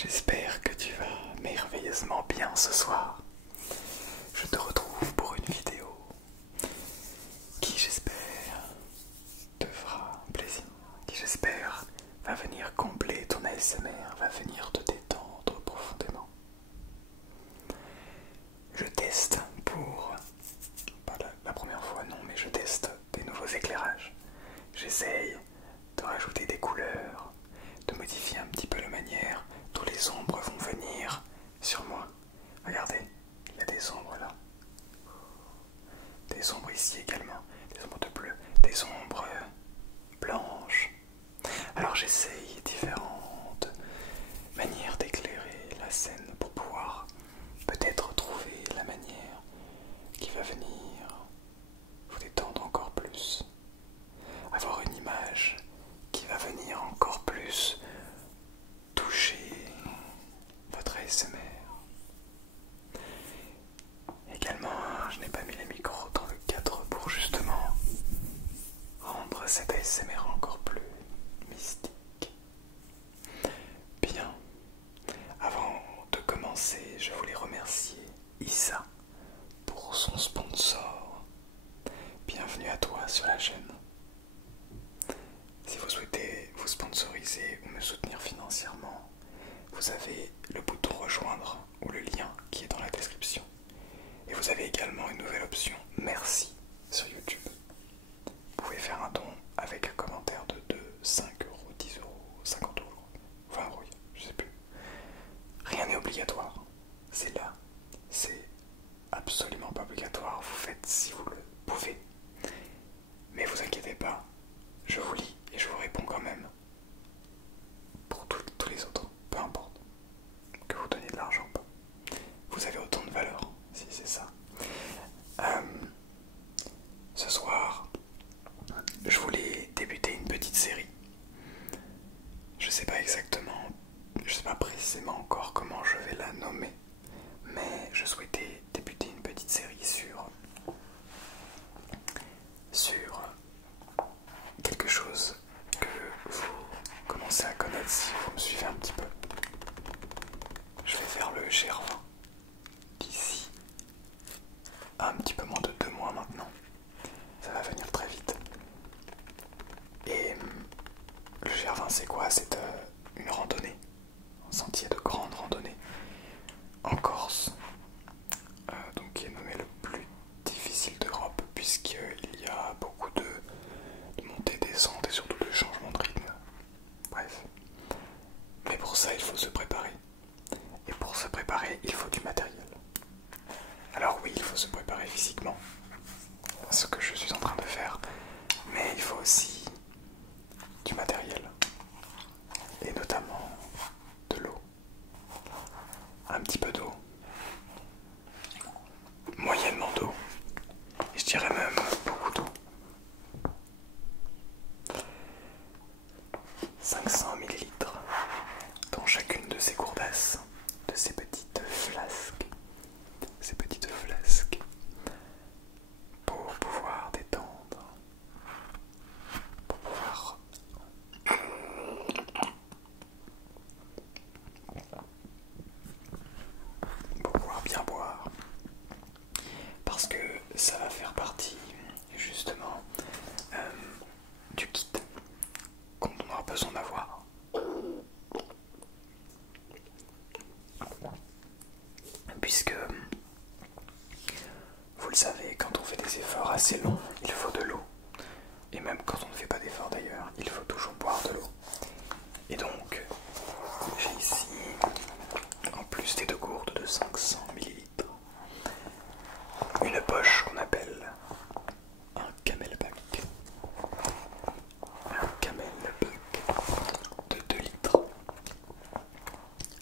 J'espère que tu vas merveilleusement bien ce soir. Je te retrouve pour une vidéo qui, j'espère, te fera plaisir, qui, j'espère, va venir combler ton ASMR, va venir te détendre profondément. Je teste pour, pas la première fois non, mais je teste des nouveaux éclairages. J'essaye de rajouter des couleurs, de modifier un petit peu la manière dont les ombres vont venir sur moi. Regardez, il y a des ombres là. Des ombres ici également, des ombres de bleu, des ombres blanches. Alors j'essaye différentes manières d'éclairer la scène pour pouvoir peut-être trouver la manière qui va venir vous détendre encore plus. Avoir une image qui va venir encore plus toucher votre ASMR. Également, je n'ai pas mis les micros dans le cadre pour justement rendre cet ASMR encore plus mystique. Bien, avant de commencer, je voulais remercier Issa pour son sponsor. Bienvenue à toi sur la chaîne. Si vous souhaitez vous sponsoriser ou me soutenir financièrement, vous avez le bouton rejoindre ou le lien qui est dans la description. Et vous avez également une nouvelle option merci sur YouTube. Vous pouvez faire un don avec un commentaire de 2, 5 euros, 10 euros, 50 euros, 20 euros, je sais plus. Rien n'est obligatoire. C'est là. C'est absolument pas obligatoire. Vous faites si vous le pouvez. Mais vous inquiétez pas, je vous lis et je vous réponds quand même. Pour tous les autres, peu importe que vous donniez de l'argent ou pas. Vous avez autant de valeur, si c'est ça. Ce soir, je voulais débuter une petite série. Je sais pas exactement, je sais pas précisément encore comment je vais la nommer, mais je souhaitais débuter une petite série sur quelque chose que vous commencez à connaître si vous me suivez un petit peu. Je vais faire le Gervin d'ici un petit peu moins de 2 mois maintenant. Ça va venir très vite. Et le Gervin, c'est quoi? C'est une randonnée, un sentier de grande randonnée en Corse, donc qui est nommé le plus difficile d'Europe puisqu'il y a beaucoup de montées, descentes et surtout de changements de rythme. Bref. Mais pour ça, il faut se préparer. Et pour se préparer, il faut du matériel. Alors oui, il faut se préparer physiquement, ce que je suis en train de faire, mais il faut aussi du matériel, et notamment de l'eau. Un petit peu d'eau, moyennement d'eau, et je dirais même beaucoup d'eau. 500 millilitres dans chacune de ces gourdasses, de ces petites flasques, pour pouvoir détendre, pour pouvoir bien boire, parce que ça va faire partie justement du kit qu'on aura besoin d'avoir. Puisque, vous le savez, quand on fait des efforts assez longs, il faut de l'eau. Et même quand on ne fait pas d'efforts d'ailleurs, il faut toujours boire de l'eau. Et donc, j'ai ici, en plus des 2 gourdes de 500 millilitres, une poche qu'on appelle un camelback. Un camelback de 2 litres.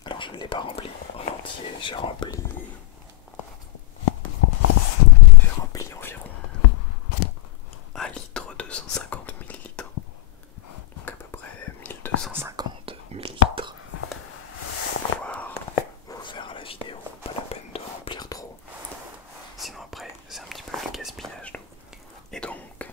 Alors je ne l'ai pas rempli en entier, j'ai rempli environ 1 litre 250 millilitres. Donc à peu près 1250 millilitres. Pour pouvoir vous faire la vidéo, pas la peine de remplir trop. Sinon après c'est un petit peu du gaspillage d'eau. Et donc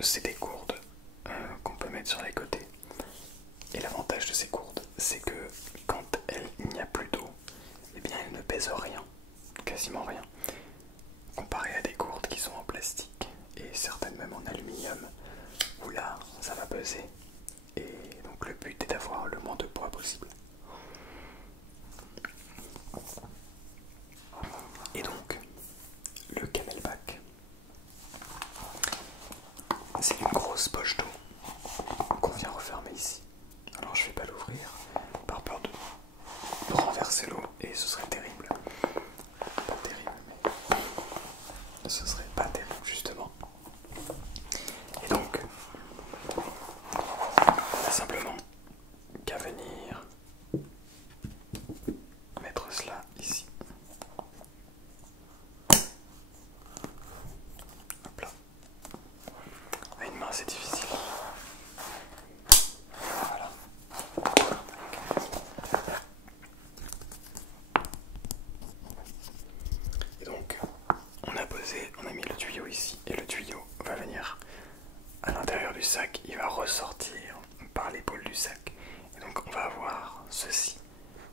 c'est des gourdes qu'on peut mettre sur les côtés. Et l'avantage de ces gourdes, c'est que quand il n'y a plus d'eau, eh bien elles ne pèsent rien, quasiment rien, comparé à des gourdes qui sont en plastique et certaines même en aluminium, où là ça va peser. Et donc le but est d'avoir le moins de poids possible. Et donc, le camelback, c'est une grosse poche d'eau qu'on vient refermer ici. Alors je vais pas l'ouvrir par peur de renverser l'eau et ce serait terrible. Pas terrible, mais ce serait pas terrible justement. Et donc, on a simplement qu'à venir mettre cela ici. Hop là. À une main c'est difficile. Voilà. Et donc, on a mis le tuyau ici et le tuyau va venir à l'intérieur du sac, il va ressortir par l'épaule du sac. Et donc on va avoir ceci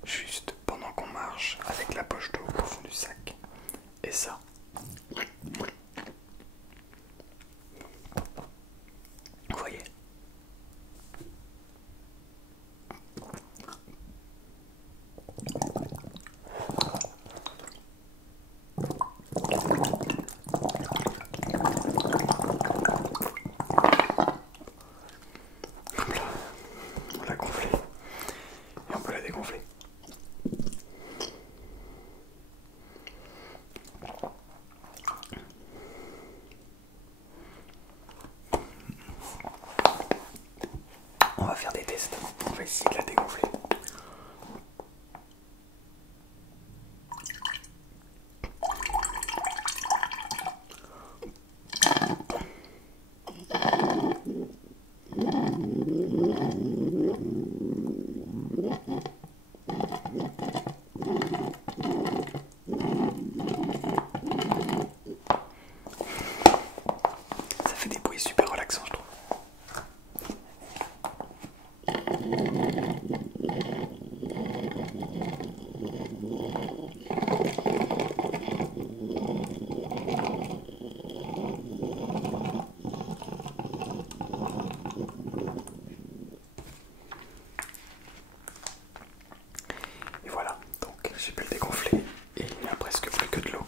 juste pendant qu'on marche avec la poche d'eau au fond du sac. Et ça, vous voyez, hop là, on l'a gonflé et on peut la dégonfler. On va faire des tests, on va essayer de la dégonfler. Ça fait des bruits super relaxants, je trouve. Et voilà, donc j'ai pu le dégonfler et il n'y a presque plus que de l'eau.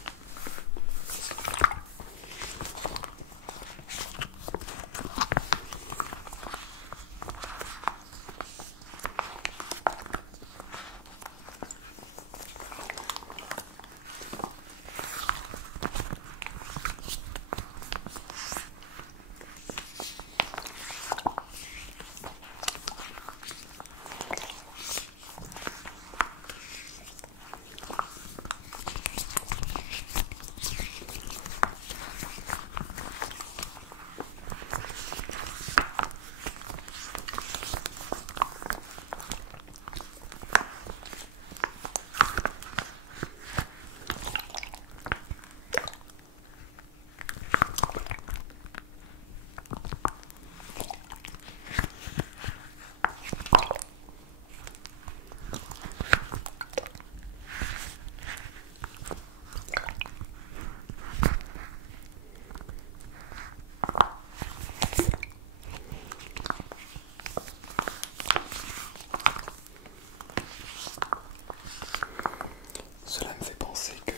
Cela me fait penser que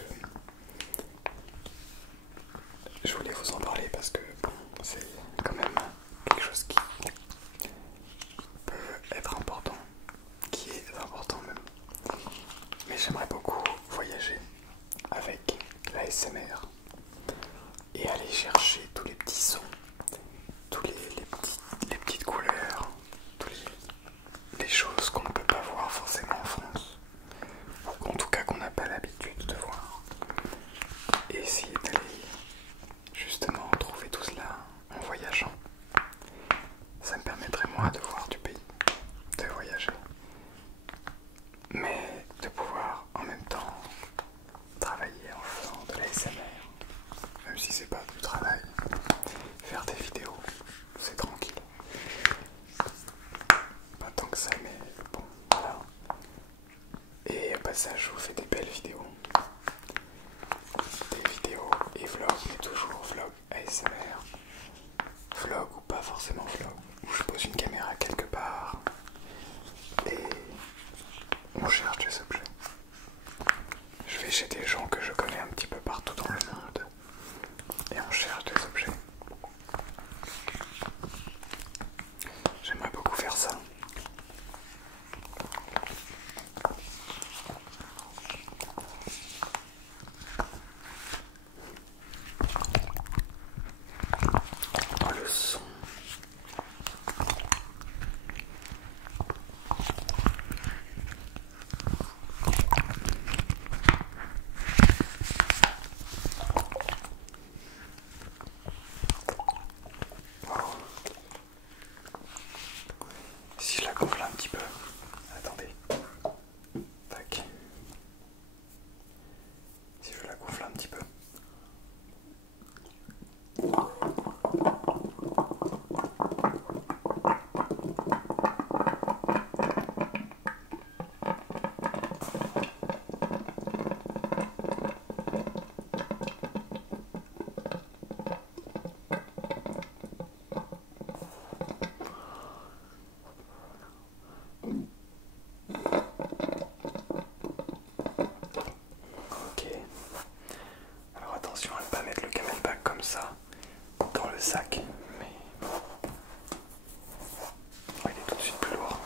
je voulais vous en parler parce que bon, c'est quand même quelque chose qui peut être important, qui est important même. Mais j'aimerais beaucoup voyager avec l'ASMR et aller chercher tous les petits sons, tous les petites couleurs, toutes les choses qu'on ne peut pas voir forcément en France, ou en tout cas qu'on n'a pas l'habitude de voir, et essayer d'aller justement trouver tout cela en voyageant. Ça me permettrait moi de voir du pays, de voyager, mais de pouvoir en même temps travailler en faisant de l'ASMR, même si c'est pas du travail, vais chez des gens que je connais un petit peu partout dans le monde et on cherche des objets. J'aimerais beaucoup faire ça. Oh, le son. Si je la gonfle un petit peu, attendez, tac, si je la gonfle un petit peu, ok, alors attention à ne pas mettre le camelback comme ça dans le sac, mais oh, il est tout de suite plus lourd.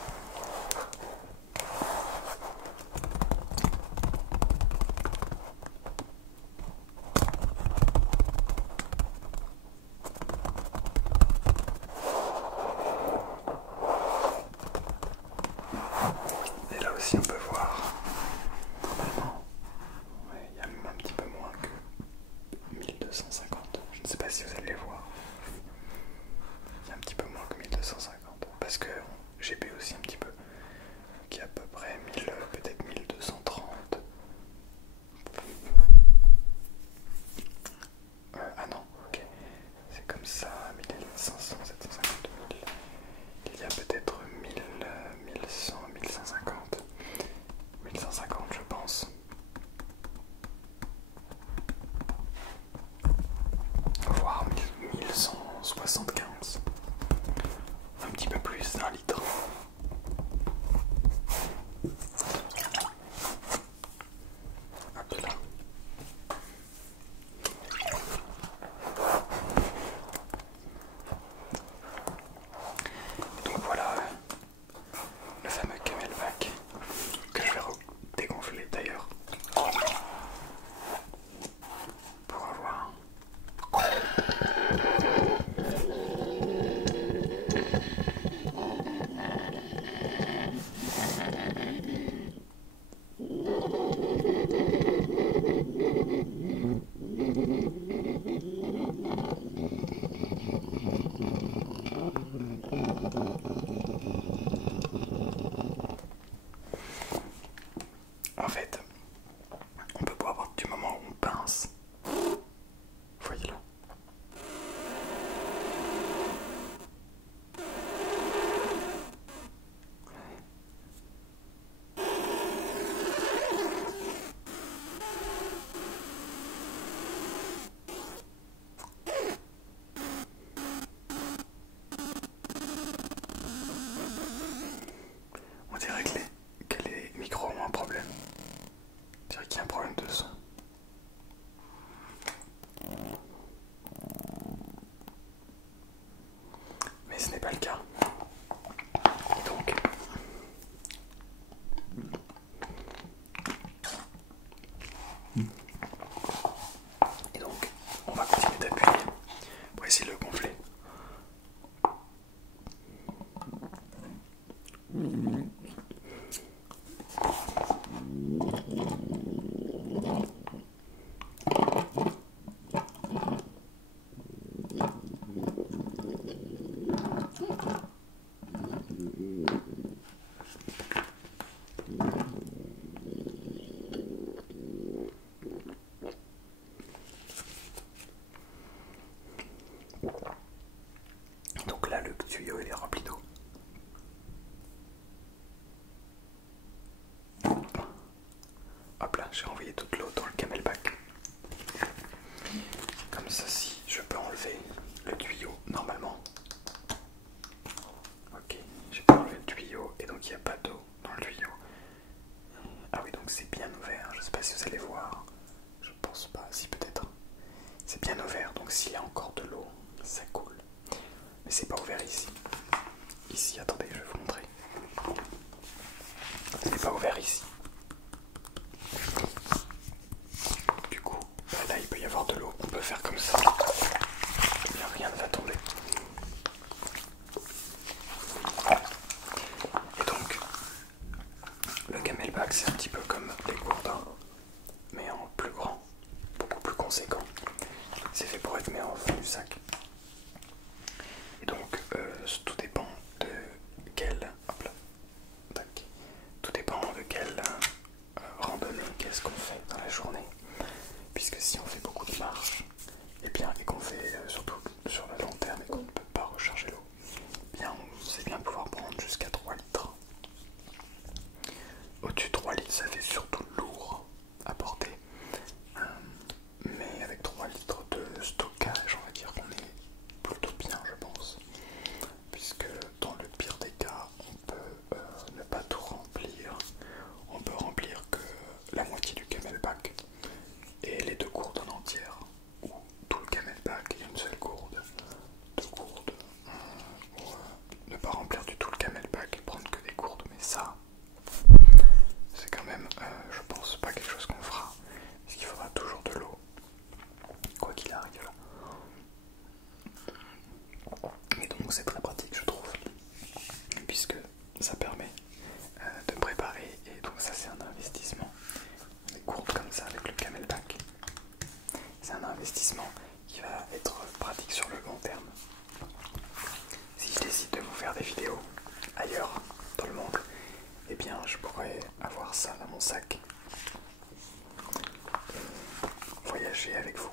Et là aussi on peut voir, normalement, ouais, il y a même un petit peu moins que 1250, je ne sais pas si vous allez les voir, il y a un petit peu moins que 1250, parce que j'ai bu aussi un petit peu, qui est à peu près 1000, peut-être 1230. Ah non, ok, c'est comme ça, 1500, 750, 1000. Il y a peut-être 1000, 1100, 1150, 1150 je pense. Voire 1175. Un petit peu plus d'un litre. Hop là. Donc voilà le fameux camelback que je vais dégonfler d'ailleurs pour avoir en fait on peut boire à partir du moment où on pince. Voyez là. On dirait que les micros ont un problème. On dirait qu'il y a un problème de son. Mais ce n'est pas le cas. Et donc, on va continuer d'appuyer pour essayer de le gonfler. Donc là, le tuyau il est rempli d'eau. Hop là, j'ai envoyé toute l'eau dans le camelback. Comme ceci, je peux enlever le tuyau normalement. Ok, j'ai pas enlevé le tuyau et donc il n'y a pas d'eau dans le tuyau. Ah oui, donc c'est bien ouvert, je sais pas si vous allez voir. voir. Je pense pas, si peut-être. C'est bien ouvert, donc s'il y a encore de l'eau, ça coule. Mais c'est pas ouvert ici. Ici, attendez, je vais vous montrer. C'est pas ouvert ici. Du coup, là il peut y avoir de l'eau. On peut faire comme ça. Eh bien, rien ne va tomber. Et donc, le camelback, c'est un petit peu comme les gourdins, mais en plus grand, beaucoup plus conséquent. C'est fait pour être mis en fond du sac. Et donc, tout dépend de quelle, hop là, tac, tout dépend de quelle randonnée, qu'est-ce qu'on fait dans la journée. Puisque si on fait beaucoup de marches, et bien, et qu'on fait surtout sur le long terme et qu'on ne peut pas recharger l'eau, bien, on sait bien pouvoir prendre jusqu'à 3 litres. Au-dessus de 3 litres, ça fait surtout lourd à porter. Mais avec 3 litres de stockage, on va dire qu'on est plutôt bien, je pense. Puisque dans le pire des cas, on peut ne pas tout remplir. On peut remplir que la moitié du camelback et les 2 gourdes en entière. Ou tout le camelback et une seule gourde. 2 gourdes. Ou ne pas remplir du tout le camelback et prendre que des gourdes. Mais ça, c'est quand même, je pense, pas quelque chose qu'on fera. Parce qu'il faudra toujours de l'eau. Quoi qu'il arrive. Et donc c'est très pratique, je trouve. Puisque ça permet de préparer. Et donc ça c'est un investissement. Des gourdes comme ça avec le camelback. C'est un investissement qui va être pratique sur le long terme. Si je décide de vous faire des vidéos ailleurs dans le monde, eh bien je pourrais avoir ça dans mon sac et voyager avec vous.